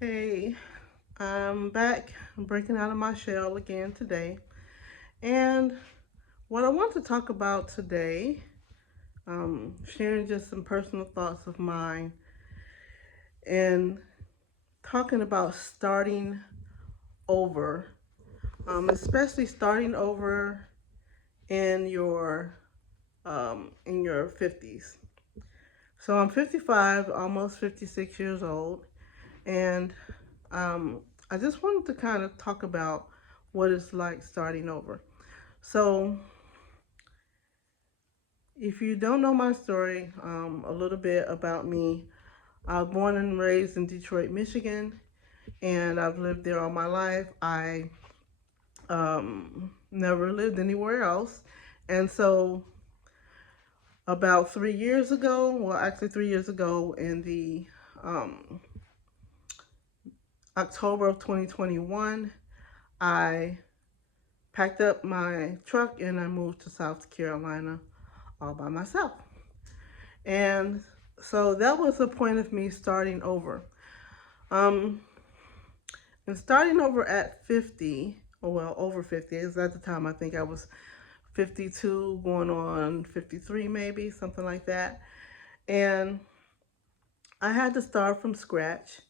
Hey, I'm back. I'm breaking out of my shell again today. And what I want to talk about today, sharing just some personal thoughts of mine and talking about starting over, especially starting over in your 50s. So I'm 55, almost 56 years old, and um, I just wanted to kind of talk about what it's like starting over. So, if you don't know my story, a little bit about me. I was born and raised in Detroit, Michigan, and I've lived there all my life. I never lived anywhere else. And so, about 3 years ago, well, actually 3 years ago, in the um, October of 2021, I packed up my truck and I moved to South Carolina all by myself. And so that was the point of me starting over. Um, and starting over at 50, or well, over 50, is at the time I think I was 52, going on 53, maybe, something like that. And I had to start from scratch.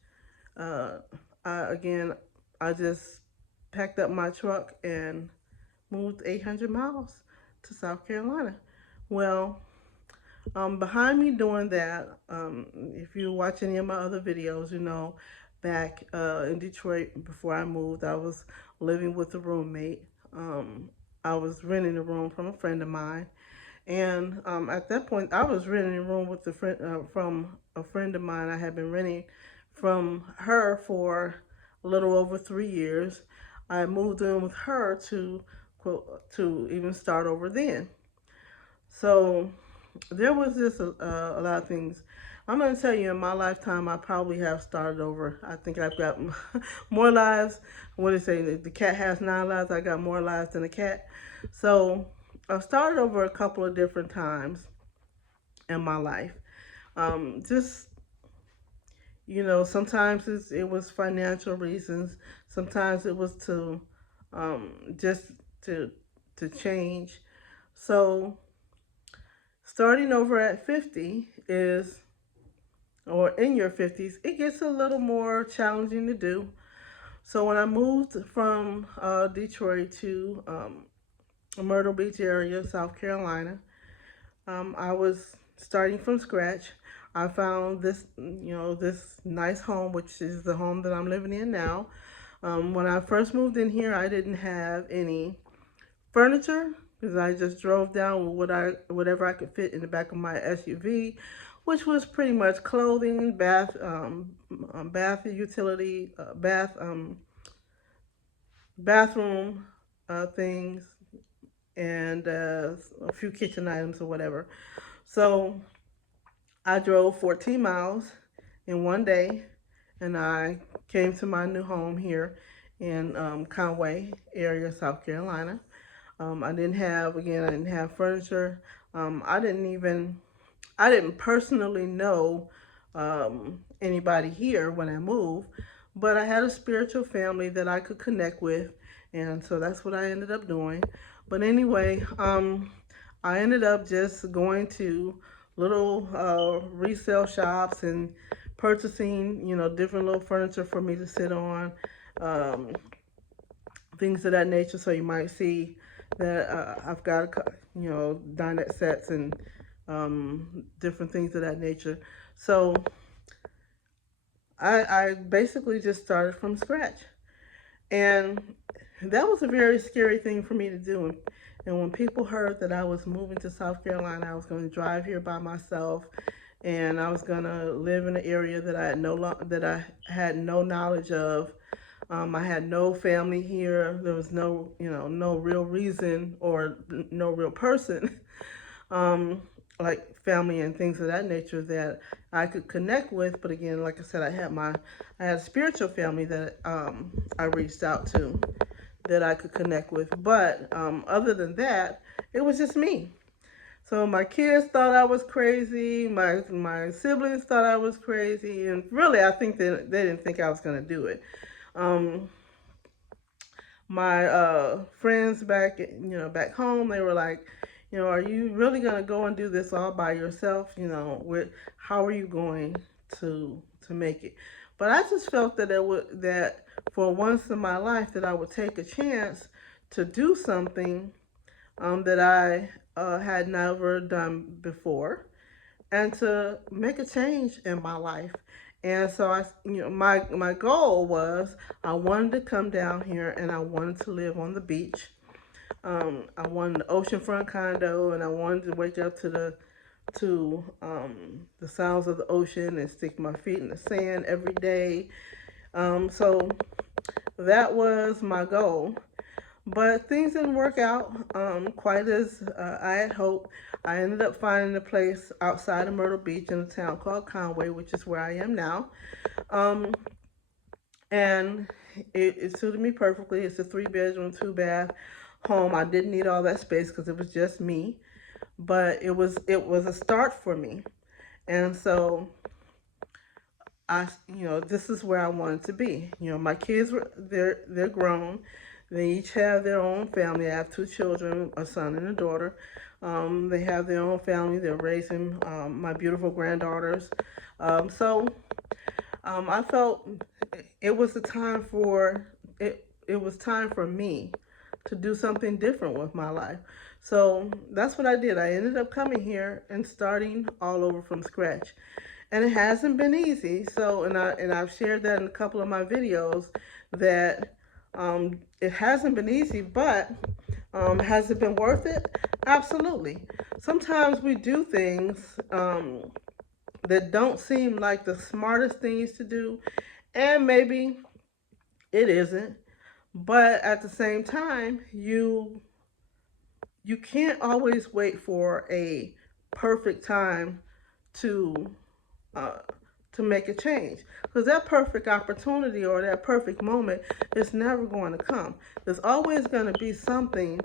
Uh, again, I just packed up my truck and moved 800 miles to South Carolina. Well, behind me doing that, if you watch any of my other videos, you know, back in Detroit before I moved, I was living with a roommate. I was renting a room from a friend of mine, and at that point, I was renting a room with a friend from a friend of mine. I had been renting from her for a little over 3 years. I moved in with her to even start over then. So there was just a lot of things. I'm going to tell you, in my lifetime, I probably have started over. I think I've got more lives. What do they say? The cat has 9 lives. I got more lives than a cat. So I've started over a couple of different times in my life. Just, sometimes it was financial reasons. Sometimes it was just to, to change. So starting over at 50 is or in your 50s, it gets a little more challenging to do. So when I moved from Detroit to Myrtle Beach area, South Carolina, I was starting from scratch. I found this nice home, which is the home that I'm living in now. When I first moved in here, I didn't have any furniture because I just drove down with whatever I could fit in the back of my SUV, which was pretty much clothing, bath utility, bathroom things, and a few kitchen items or whatever. So I drove 14 miles in one day, and I came to my new home here in Conway area, South Carolina. I didn't have furniture. I didn't even, I didn't personally know anybody here when I moved, but I had a spiritual family that I could connect with, and so that's what I ended up doing. But anyway, I ended up just going to little resale shops and purchasing, different little furniture for me to sit on, um, things of that nature. So you might see that I've got, dinette sets and different things of that nature. So I basically just started from scratch. And that was a very scary thing for me to do. And when people heard that I was moving to South Carolina, I was going to drive here by myself, and I was going to live in an area that I had no knowledge of. I had no family here. There was no real reason or no real person, um, like family and things of that nature that I could connect with. But again, like I said, I had a spiritual family that I reached out to that I could connect with. But other than that, it was just me. So my kids thought I was crazy. My siblings thought I was crazy, and really, I think they didn't think I was gonna do it. Um, my friends back home, they were like, are you really gonna go and do this all by yourself? How are you going to make it? But I just felt that for once in my life that I would take a chance to do something that I had never done before, and to make a change in my life. And so my goal was I wanted to come down here and I wanted to live on the beach. I wanted an oceanfront condo, and I wanted to wake up to the sounds of the ocean and stick my feet in the sand every day. So that was my goal. But things didn't work out quite as I had hoped. I ended up finding a place outside of Myrtle Beach in a town called Conway, which is where I am now. Um, and it suited me perfectly. It's a 3-bedroom, 2-bath home. I didn't need all that space because it was just me, but it was a start for me. And so this is where I wanted to be. My kids they're grown. They each have their own family. I have 2 children, a son and a daughter. They have their own family. They're raising my beautiful granddaughters. I felt it was the time for it. It was time for me to do something different with my life. So that's what I did. I ended up coming here and starting all over from scratch. And it hasn't been easy. So, I've shared that in a couple of my videos that it hasn't been easy, but has it been worth it? Absolutely. Sometimes we do things that don't seem like the smartest things to do, and maybe it isn't. But at the same time, you can't always wait for a perfect time to uh, to make a change, because that perfect opportunity or that perfect moment is never going to come. There's always going to be something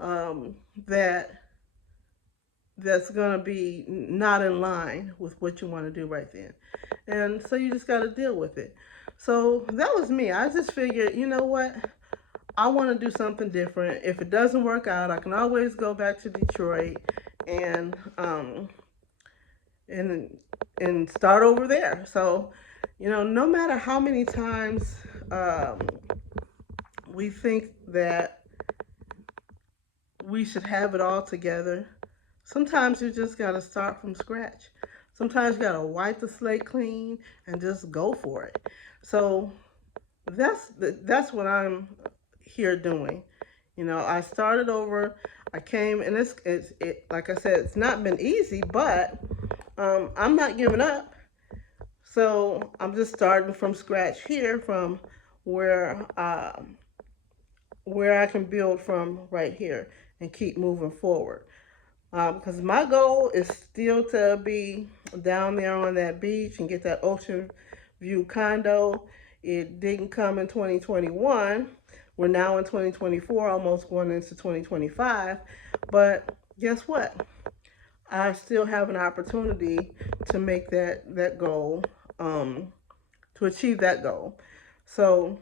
um, that that's going to be not in line with what you want to do right then, and so you just got to deal with it. So that was me. I just figured, you know what, I want to do something different. If it doesn't work out, I can always go back to Detroit and and and start over there. So, no matter how many times um, we think that we should have it all together, sometimes you just got to start from scratch. Sometimes you got to wipe the slate clean and just go for it. So that's what I'm here doing. I started over. I came, and like I said, it's not been easy, but I'm not giving up. So I'm just starting from scratch here, from where where I can build from right here and keep moving forward. Because my goal is still to be down there on that beach and get that ocean view condo. It didn't come in 2021. We're now in 2024, almost going into 2025. But guess what? I still have an opportunity to make that goal, to achieve that goal. So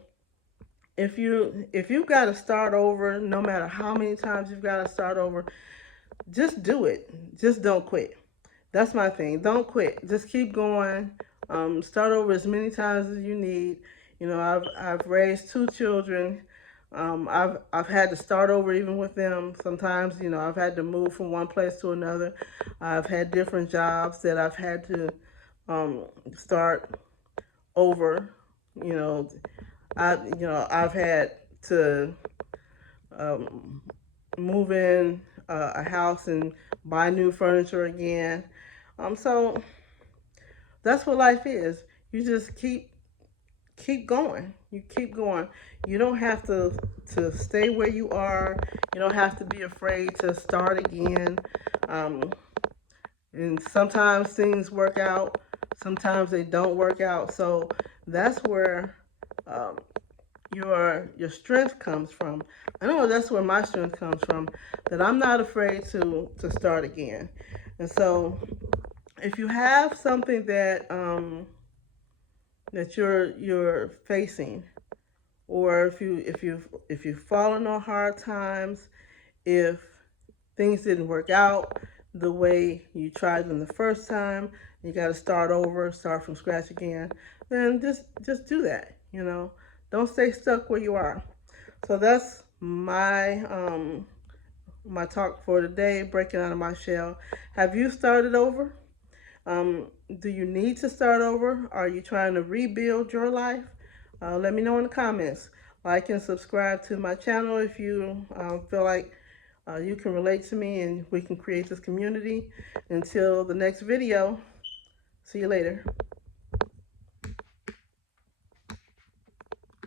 if you've got to start over, no matter how many times you've got to start over, just do it. Just don't quit. That's my thing. Don't quit. Just keep going. Start over as many times as you need. I've raised 2 children. I've had to start over even with them. Sometimes, I've had to move from one place to another. I've had different jobs that I've had to start over. You know, I've had to um, move in a house and buy new furniture again. So that's what life is. You just keep going. You keep going. You don't have to stay where you are. You don't have to be afraid to start again. Um, and sometimes things work out. Sometimes they don't work out. So that's where um, your strength comes from. I know that's where my strength comes from, that I'm not afraid to start again. And so if you have something that you're facing, or if you've fallen on hard times, if things didn't work out the way you tried them the first time, you got to start over, start from scratch again, then just do that. Don't stay stuck where you are. So that's my talk for today, breaking out of my shell. Have you started over? Do you need to start over? Are you trying to rebuild your life? Let me know in the comments. Like and subscribe to my channel if you feel like you can relate to me and we can create this community. Until the next video, see you later.